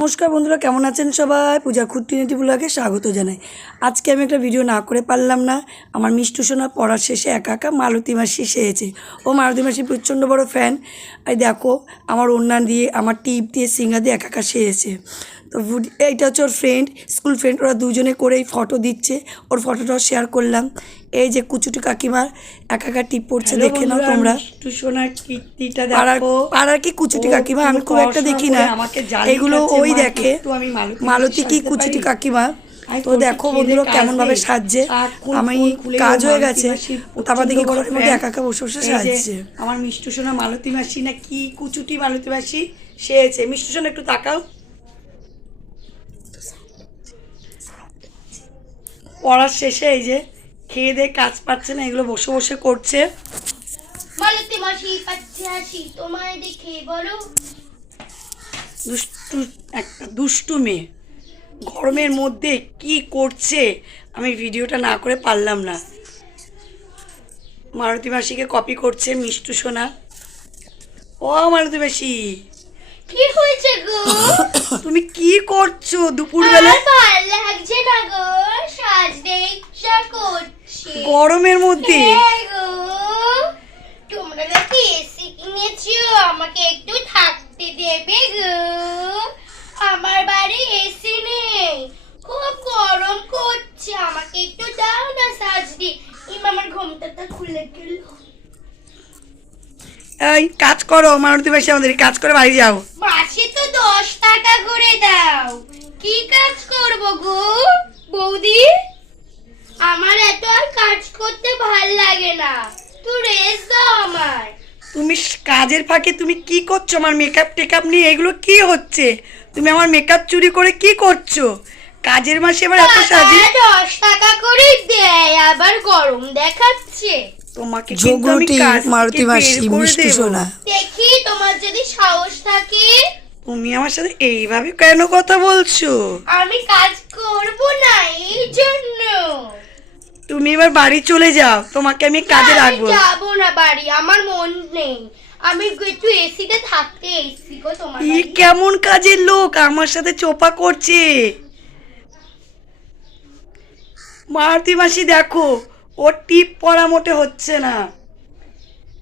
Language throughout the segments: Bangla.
নমস্কার বন্ধুরা, কেমন আছেন সবাই? পূজা খুঁটিনাটি ব্লগে স্বাগত জানাই। আজকে আমি একটা ভিডিও না করে পারলাম না। আমার মিষ্টু সোনা পড়ার শেষে একা একা মালতী মাসি সেয়েছে। ও মালতী মাসির প্রচণ্ড বড় ফ্যান। এই দেখো আমার ওড়না দিয়ে, আমার টিপ দিয়ে, সিঙ্গা দিয়ে একা একা সেয়েছে। তো এইটা হচ্ছে ওর ফ্রেন্ড, স্কুল ফ্রেন্ড। ওরা দুজনে করেই ফটো দিচ্ছে। ওর ফটোটাও শেয়ার করলাম। এই যে কুচুটি কাকিমার একা একা টিপ পড়ছে, দেখে নাও তোমরা। মিষ্টু সোনার কীর্তিটা দেখো। পাড়ার কি কুচুটি কাকিমা, আমি খুব একটা দেখি না এগুলো, ওই দেখে মালতী কি কুচুটি কাকিমা। তো দেখো বন্ধুরা কেমনভাবে সাজছে। আমি কাজ হয়ে গেছে, তারপর দেখি ঘরের মধ্যে একা একা বসে বসে সাজছে। আমার মিষ্টু সোনা মালতী মাসি না কি কুচুটি মালতী মাসি সেয়েছে। মিষ্টু সোনা একটু তাকাও। পড়ার শেষে এই যে খেয়ে দিয়ে কাজ পাচ্ছে না, এগুলো বসে বসে করছে। মালতী মাসি পাচ্ছে হাসি তোমায় দেখে বলো। একটা দুষ্টু মেয়ে গরমের মধ্যে কি করছে আমি ভিডিওটা না করে পারলাম না। মালতী মাসিকে কপি করছে মিষ্টু সোনা। ও মালতী মাসি, কি হয়েছে গো? তুমি কি করছো দুপুরবেলা? ভালো লাগছে না গো, সাজতে ইচ্ছা করছে গরমের মধ্যে। হ্যাঁ গো, তোমরা নাকি এসি কিনেছো, আমাকে একটু থাকতে দেবে গো? আমার বাড়ি এসি নেই, খুব গরম করছে, আমাকে একটু দাও না সাজতে। আমার ঘুমটা খুলে গেল। এই কাজ করো মালতী মাসি, আমাদের কাজ করে বাড়ি যাও। মাসে তো 10 টাকা করে দাও, কি কাজ করব গো বৌদি? আমার এত আর কাজ করতে ভাল লাগে না, তুই রেস্ট দাও আমার। তুমি কাজের ফাঁকে তুমি কি করছো? আমার মেকআপ টেকআপ নিয়ে এগুলো কি হচ্ছে? তুমি আমার মেকআপ চুরি করে কি করছো? কাজের মাসে এবার এত সাজি। 10 টাকা করে দেয়, আবার গরম দেখাচ্ছে। তোমাকে কিন্তু আমি কাজ মালতী মাসি থেকে বের করে মিষ্টু দেব। সোনা, দেখি তোমার যদি সাহস থাকে। তুমি আমার সাথে এইভাবে কেন কথা বলছো? আমি কাজ করব না এই জন্য। তুমি এবার বাড়ি চলে যাও, তোমাকে আমি কাজে আমি রাখবো। যাবো না বাড়ি, আমার মন নেই। আমি একটু এসিতে থাকতে এসি গো তোমার ই বাড়ি। কেমন কাজের লোক আমার সাথে চোপা করছে। মালতী মাসি দেখো, ওর টিপ পরা মোটে হচ্ছে না।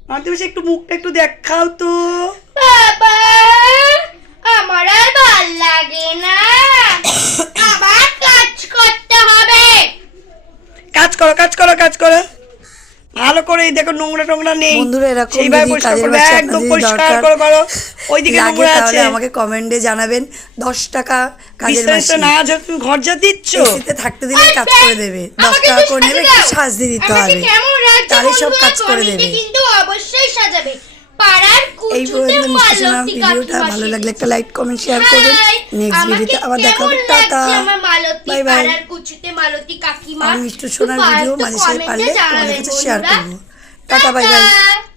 মালতী মাসি একটু মুখটা একটু দেখাও তো। বাবা, আমার আর ভাল লাগে না, আবার কাজ করতে হবে। কাজ করো কাজ করো কাজ করো ভালো করে। এই দেখো নোংরা টোংরা নেই, বন্ধুরা এরকম সেইভাবে যদি পরিষ্কার কাজের করবে, বাচ্চা একদম আপনাদের পরিষ্কার দরকার করে করো। ওইদিকে লাগে নোংরা আছে, তাহলে আমাকে কমেন্টে জানাবেন। 10 টাকা কাজের বিস্তারিত মাসি, না যা তুমি ঘর যা দিচ্ছ। এসিতে থাকতে দিলে কাজ করে দেবে। 10 আমাকে টাকা একটু করে নেবে, সাজিয়ে একটু দাও। সাজতে দিতে আমাকে হবে, কেমন লাগছে তাহলে সব বন্ধুরা, কাজ করে কমেন্টে দেবে। কিন্তু অবশ্যই সাজাবে। পাড়ার এই কুচুতে পর্যন্ত মিষ্টি সোনা মালতী ভিডিওটা কাকিমা ভালো লাগলে সেজেছে। একটা লাইক কমেন্ট শেয়ার করবেন। হাই, নেক্সট আমাকে ভিডিওতে আবার দেখা হবে। কেমন টাটা, লাগছে আমার মালতী বাই বাই। পাড়ার কুচুতে মালতী কাকিমা? আর মিষ্টি সোনার ভিডিও মাঝে সাঝে কমেন্টে পারলে তোমাদের জানাবেন কাছে শেয়ার বন্ধুরা। করবো। Tata, bye bye. টাটা।